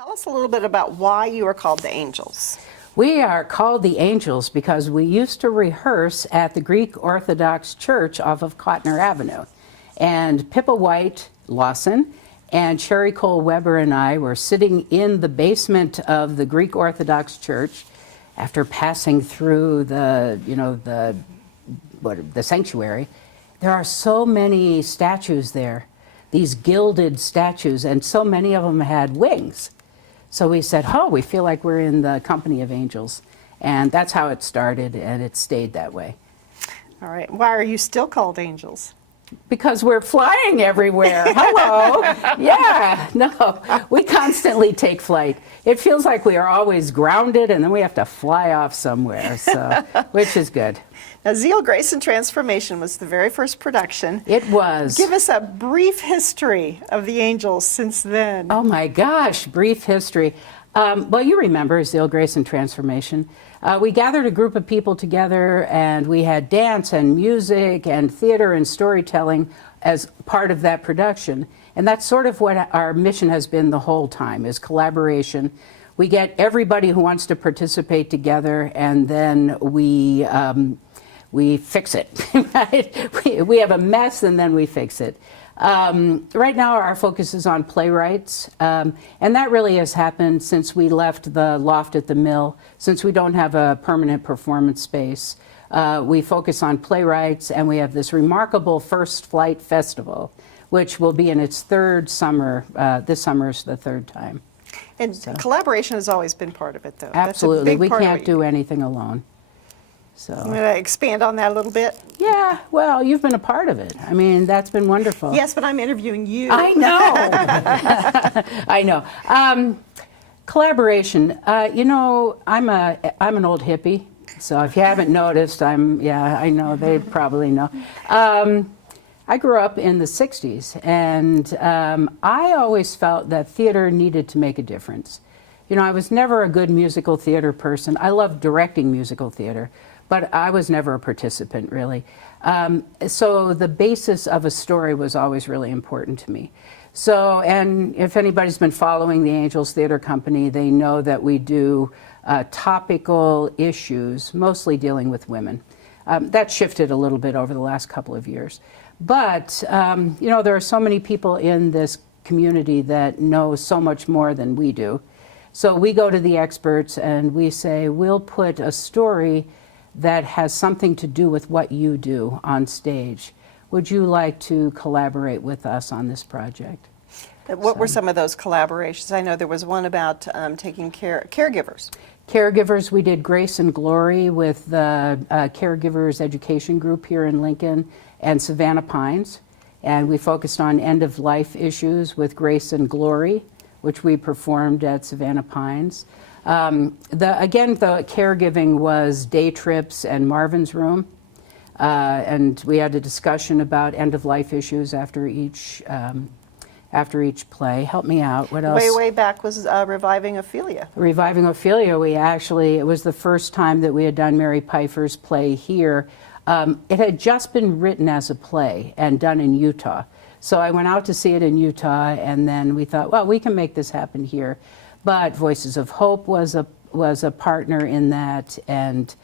Tell us a little bit about why you are called the Angels. We are called the Angels because we used to rehearse at the Greek Orthodox Church off of Cotner Avenue. And Pippa White Lawson and Sherry Cole Weber and I were sitting in the basement of the Greek Orthodox Church after passing through the sanctuary. There are so many statues there, these gilded statues, and so many of them had wings. So we said, oh, we feel like we're in the company of angels. And that's how it started, and it stayed that way. All right. Why are you still called Angels? Because we're flying everywhere. Hello. Yeah, no, we constantly take flight. It feels like we are always grounded, and then we have to fly off somewhere, so which is good. Now, Zeal, Grace, and Transformation was the very first production. It was. Give us a brief history of the Angels since then. Oh my gosh, brief history. Well, you remember Zeal, Grace, and Transformation. We gathered a group of people together, and we had dance and music and theater and storytelling as part of that production. And that's sort of what our mission has been the whole time, is collaboration. We get everybody who wants to participate together, and then we fix it, right? We have a mess, and then we fix it. Right now, our focus is on playwrights, and that really has happened since we left the loft at the mill, since we don't have a permanent performance space. We focus on playwrights, and we have this remarkable First Flight Festival, which will be in its third summer. This summer is the third time. And collaboration has always been part of it, though. Absolutely. We can't do anything alone. So. I'm going to expand on that a little bit. Yeah, well, you've been a part of it. I mean, that's been wonderful. Yes, but I'm interviewing you. I know. I know. Collaboration. I'm an old hippie, so if you haven't noticed, I know, they probably know. I grew up in the 60s, and I always felt that theater needed to make a difference. You know, I was never a good musical theater person. I loved directing musical theater, but I was never a participant, really. So the basis of a story was always really important to me. So, and if anybody's been following the Angels Theater Company, they know that we do topical issues, mostly dealing with women. That shifted a little bit over the last couple of years. But, there are so many people in this community that know so much more than we do. So we go to the experts and we say, we'll put a story that has something to do with what you do on stage. Would you like to collaborate with us on this project? What were some of those collaborations? I know there was one about taking care caregivers. Caregivers, we did Grace and Glory with the Caregivers Education Group here in Lincoln and Savannah Pines. And we focused on end-of-life issues with Grace and Glory, which we performed at Savannah Pines. The caregiving was Day Trips and Marvin's Room. And we had a discussion about end-of-life issues after each play. Help me out. What else? Way back was Reviving Ophelia. Reviving Ophelia, it was the first time that we had done Mary Pfeiffer's play here. It had just been written as a play and done in Utah. So I went out to see it in Utah, and then we thought, well, we can make this happen here. But Voices of Hope was a partner in that, and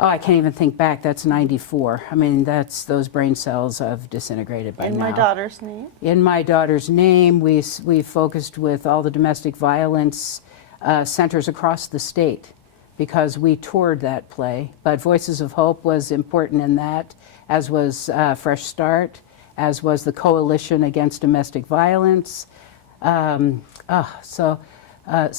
I can't even think back. That's 94. I mean, those brain cells have disintegrated by now. In My Daughter's Name? In My Daughter's Name, we focused with all the domestic violence centers across the state because we toured that play. But Voices of Hope was important in that, as was Fresh Start, as was the Coalition Against Domestic Violence. So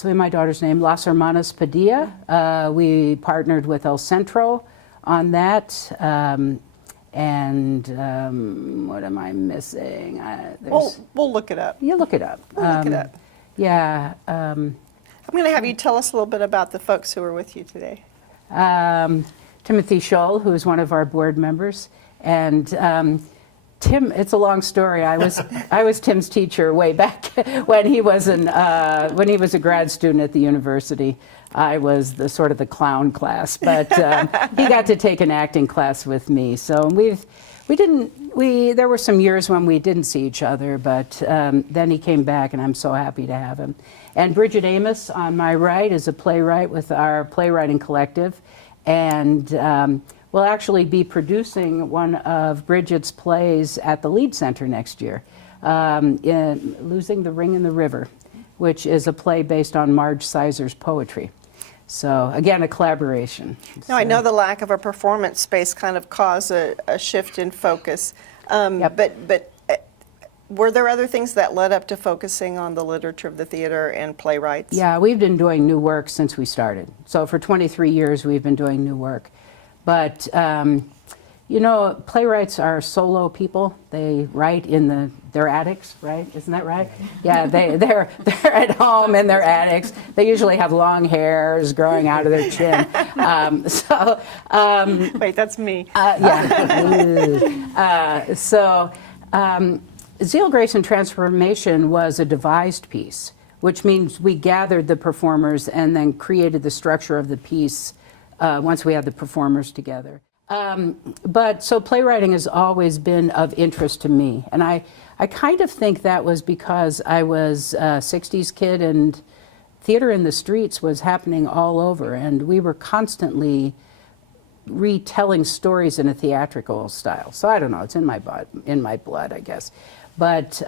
in My Daughter's Name, Las Hermanas Padilla, we partnered with El Centro on that. What am I missing? We'll look it up. You look it up. We'll look it up. Yeah. I'm going to have you tell us a little bit about the folks who are with you today. Timothy Scholl, who is one of our board members, and Tim, it's a long story. I was Tim's teacher way back when he was a grad student at the university. I was the sort of the clown class, but he got to take an acting class with me. So there were some years when we didn't see each other, but then he came back, and I'm so happy to have him. And Bridget Amos on my right is a playwright with our playwriting collective, and we'll actually be producing one of Bridget's plays at the Lead Center next year, in Losing the Ring in the River, which is a play based on Marge Sizer's poetry. So again, a collaboration. Now, I know the lack of a performance space kind of caused a shift in focus, Yep. but were there other things that led up to focusing on the literature of the theater and playwrights? Yeah, we've been doing new work since we started. So for 23 years, we've been doing new work. But, you know, playwrights are solo people. They write in their attics, right? Isn't that right? Yeah, they're at home in their attics. They usually have long hairs growing out of their chin. Wait, that's me. Zeal, Grace, and Transformation was a devised piece, which means we gathered the performers and then created the structure of the piece once we had the performers together. So playwriting has always been of interest to me. And I kind of think that was because I was a 60s kid and theater in the streets was happening all over. And we were constantly retelling stories in a theatrical style. So I don't know, it's in my blood, I guess. But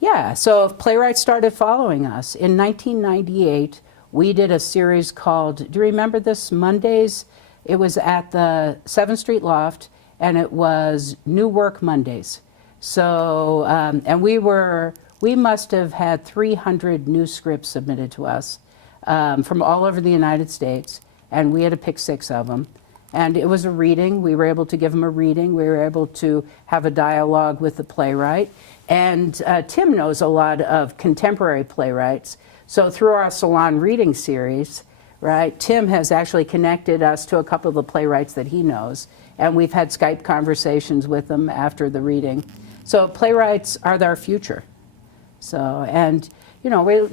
yeah, so playwrights started following us. In 1998, we did a series called, do you remember this, Mondays? It was at the 7th Street Loft, and it was New Work Mondays. So, and we must have had 300 new scripts submitted to us from all over the United States, and we had to pick 6 of them. And it was a reading. We were able to give them a reading. We were able to have a dialogue with the playwright. And Tim knows a lot of contemporary playwrights. So through our Salon Reading series, right, Tim has actually connected us to a couple of the playwrights that he knows. And we've had Skype conversations with them after the reading. So playwrights are our future. So, and, you know,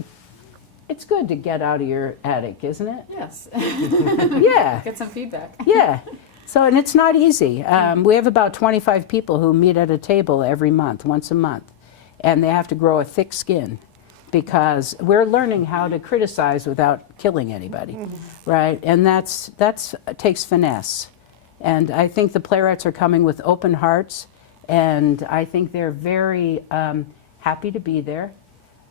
it's good to get out of your attic, isn't it? Yes. Yeah. Get some feedback. Yeah. So, and it's not easy. We have about 25 people who meet at a table every month, once a month. And they have to grow a thick skin because we're learning how to criticize without killing anybody, right? And that takes finesse. And I think the playwrights are coming with open hearts, and I think they're very happy to be there.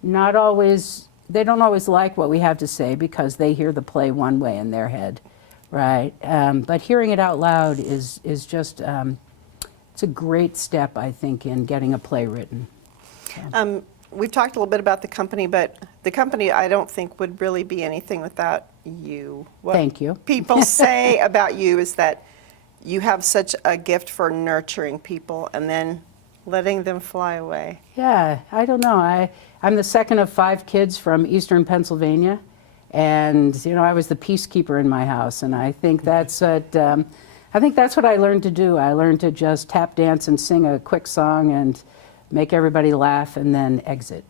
They don't always like what we have to say because they hear the play one way in their head, right? But hearing it out loud is just, it's a great step, I think, in getting a play written. We've talked a little bit about the company, but the company I don't think would really be anything without you. What Thank you. people say about you is that you have such a gift for nurturing people and then letting them fly away. Yeah, I don't know. I'm the second of 5 kids from eastern Pennsylvania, and you know I was the peacekeeper in my house, and I think that's what I learned to do. I learned to just tap dance and sing a quick song and make everybody laugh, and then exit,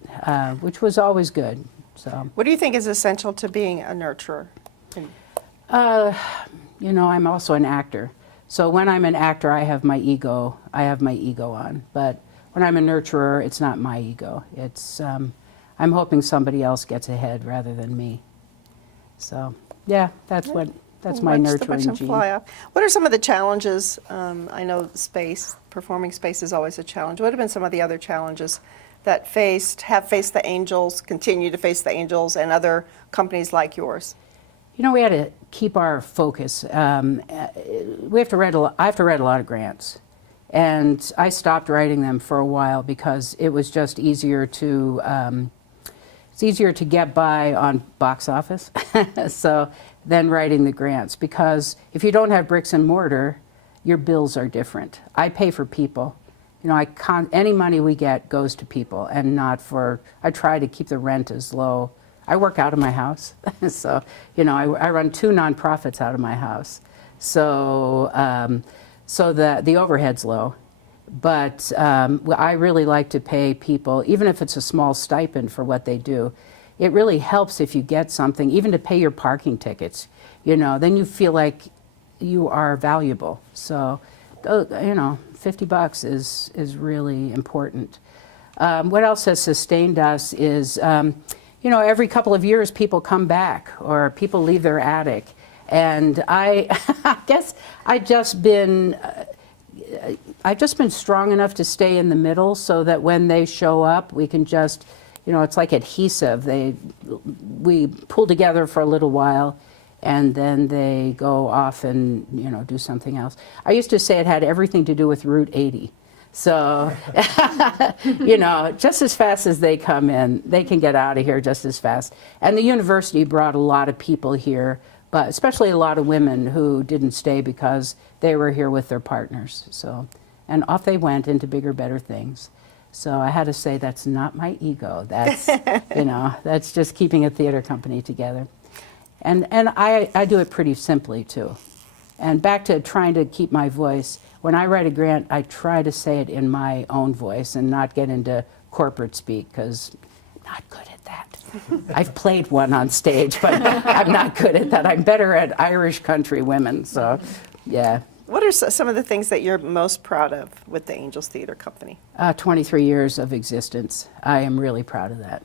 which was always good. So, what do you think is essential to being a nurturer? you know, I'm also an actor. So when I'm an actor, I have my ego on. But when I'm a nurturer, it's not my ego. It's I'm hoping somebody else gets ahead rather than me. So yeah, that's my nurturing gene. Fly off. What are some of the challenges? I know performing space is always a challenge. What have been some of the other challenges that have faced the Angels, continue to face the Angels, and other companies like yours? You know, we had to keep our focus. I have to write a lot of grants, and I stopped writing them for a while because it was just easier to get by on box office, so than writing the grants. Because if you don't have bricks and mortar, your bills are different. I pay for people. You know, any money we get goes to people, and not for. I try to keep the rent as low. I work out of my house, so you know I run 2 nonprofits out of my house, so the overhead's low, But I really like to pay people, even if it's a small stipend for what they do. It really helps if you get something, even to pay your parking tickets. Then you feel like you are valuable. So, $50 is really important. What else has sustained us is, every couple of years people come back or people leave their attic. And I guess I've just been strong enough to stay in the middle so that when they show up, we can just, it's like adhesive. We pull together for a little while and then they go off and, do something else. I used to say it had everything to do with Route 80. So, just as fast as they come in, they can get out of here just as fast. And the university brought a lot of people here, but especially a lot of women who didn't stay because they were here with their partners. So, and off they went into bigger, better things. So I had to say that's not my ego. That's, that's just keeping a theater company together. And I do it pretty simply too. And back to trying to keep my voice, when I write a grant, I try to say it in my own voice and not get into corporate speak, because I'm not good at that. I've played one on stage, but I'm not good at that. I'm better at Irish country women, so yeah. What are some of the things that you're most proud of with the Angels Theater Company? 23 years of existence. I am really proud of that.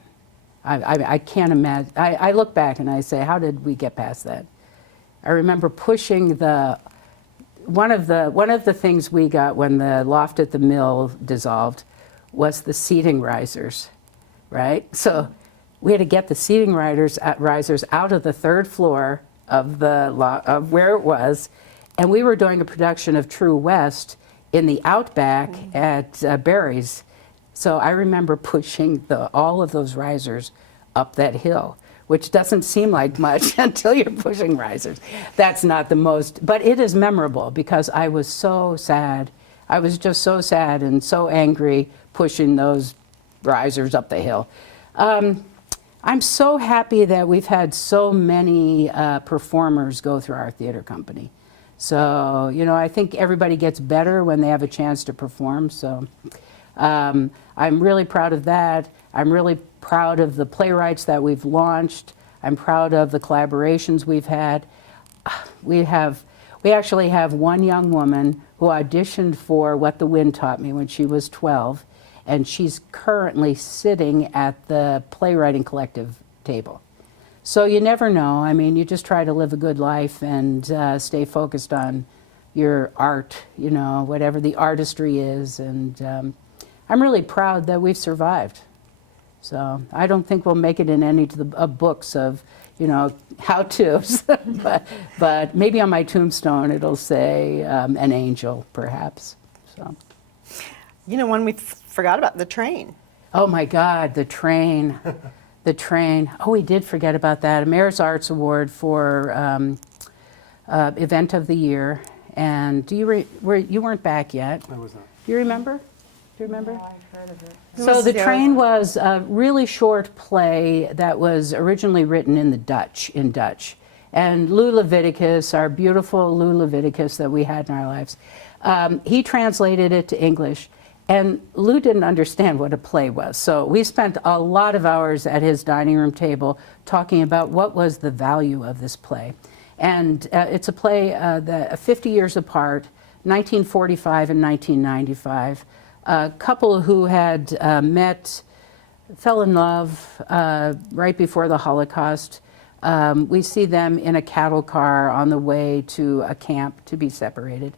I can't imagine. I look back and I say, how did we get past that? I remember pushing one of the things we got when the loft at the mill dissolved was the seating risers, right? So we had to get the seating risers out of the third floor of of where it was, and we were doing a production of True West in the Outback at Barry's. So I remember pushing all of those risers up that hill, which doesn't seem like much until you're pushing risers. That's not the most, but it is memorable because I was so sad. I was just so sad and so angry pushing those risers up the hill. I'm so happy that we've had so many performers go through our theater company. So, I think everybody gets better when they have a chance to perform. So I'm really proud of that. I'm really proud of the playwrights that we've launched. I'm proud of the collaborations we've had. We actually have one young woman who auditioned for What the Wind Taught Me when she was 12, and she's currently sitting at the playwriting collective table. So you never know. I mean, you just try to live a good life and stay focused on your art, whatever the artistry is. And I'm really proud that we've survived. So I don't think we'll make it in any of the books of, how-tos, but maybe on my tombstone it'll say an angel, perhaps. So. One we forgot about, the train. Oh my God, the train. The train. Oh, we did forget about that. Mayor's Arts Award for Event of the Year. And you weren't back yet. I was not. Do you remember? Do you remember? No, I've heard of it. So The Train was a really short play that was originally written in Dutch. And Lou Leviticus, our beautiful Lou Leviticus that we had in our lives, he translated it to English. And Lou didn't understand what a play was. So we spent a lot of hours at his dining room table talking about what was the value of this play. And it's a play that 50 years apart, 1945 and 1995. A couple who had fell in love right before the Holocaust. We see them in a cattle car on the way to a camp to be separated.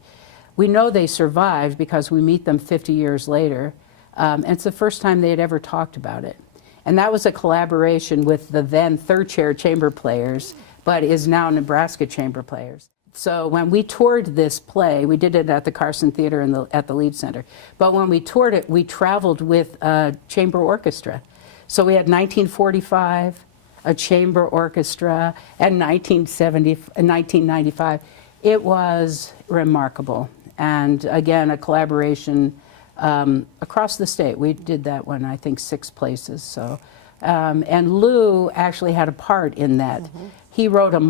We know they survived because we meet them 50 years later. And it's the first time they had ever talked about it. And that was a collaboration with the then third chair chamber players, but is now Nebraska chamber players. So when we toured this play, we did it at the Carson Theater at the Lead Center. But when we toured it, we traveled with a chamber orchestra. So we had 1945, a chamber orchestra, and 1995. It was remarkable. And again, a collaboration across the state. We did that one, I think, 6 places. So, and Lou actually had a part in that. Mm-hmm. He wrote a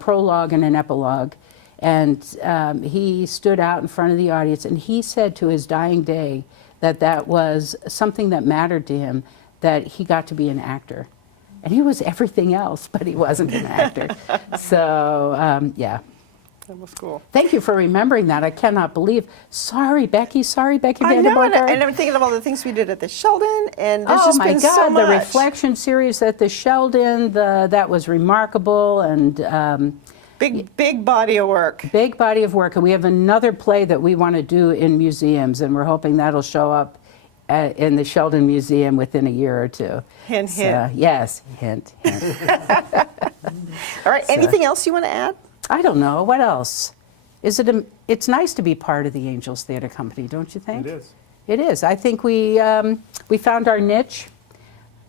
prologue and an epilogue, And he stood out in front of the audience, and he said to his dying day that that was something that mattered to him, that he got to be an actor. And he was everything else, but he wasn't an actor. So, yeah. That was cool. Thank you for remembering that. I cannot believe. Sorry, Becky. Sorry, Becky I know, Vanderbilt. and I'm thinking of all the things we did at the Sheldon, and there's Oh just my been God! so much. The reflection series at the Sheldon, that was remarkable, and Big body of work. big body of work. And we have another play that we want to do in museums, and we're hoping that'll show up in the Sheldon Museum within a year or two. Hint, So, hint. yes, hint, hint. All right, anything else you want to add? I don't know. What else? It's nice to be part of the Angels Theater Company, don't you think? It is. It is. I think we found our niche.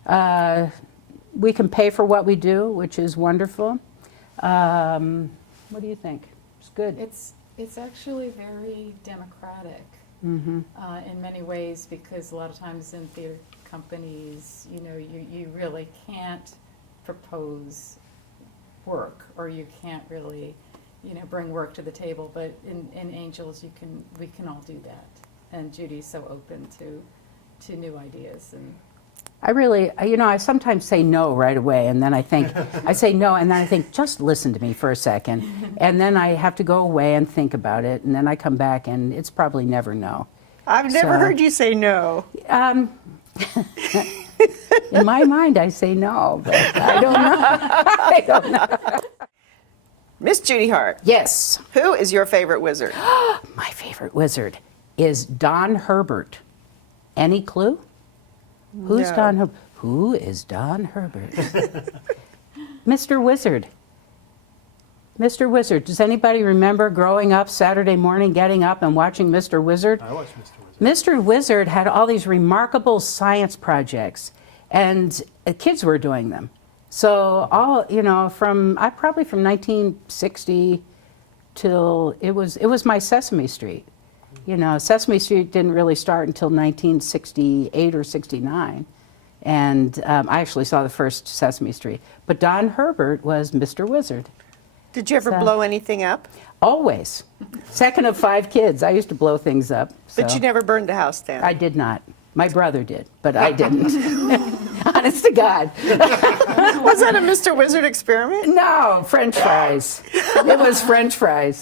We can pay for what we do, which is wonderful. What do you think? It's good. It's actually very democratic in many ways, because a lot of times in theater companies, you really can't propose work, or you can't really, bring work to the table. But in Angels, we can all do that. And Judy's so open to new ideas. And I sometimes say no right away, and then I say no, and then I think, just listen to me for a second. And then I have to go away and think about it, and then I come back, and it's probably never no. I've never So- heard you say no. In my mind, I say no, but I don't know. I don't know. Miss Judy Hart, Yes, who is your favorite wizard? my favorite wizard is Don Herbert. Any clue? Who's No. Don Herbert? Who is Don Herbert? Mr. Wizard. Mr. Wizard. Does anybody remember growing up Saturday morning, getting up and watching Mr. Wizard? I watched Mr. Wizard. Mr. Wizard had all these remarkable science projects, and kids were doing them. So probably from 1960 till it was my Sesame Street. Sesame Street didn't really start until 1968 or 69, and I actually saw the first Sesame Street. But Don Herbert was Mr. Wizard. Did you ever So- blow anything up? Always. Second of 5 kids. I used to blow things up. But so. you never burned the house down. I did not. My brother did, but I didn't. Honest to God. Was that a Mr. Wizard experiment? No, French fries. It was French fries.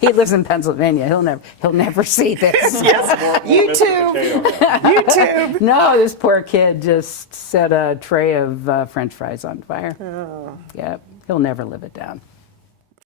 He lives in Pennsylvania. He'll never see this. YouTube. YouTube. No, this poor kid just set a tray of French fries on fire. Oh. Yep, he'll never live it down.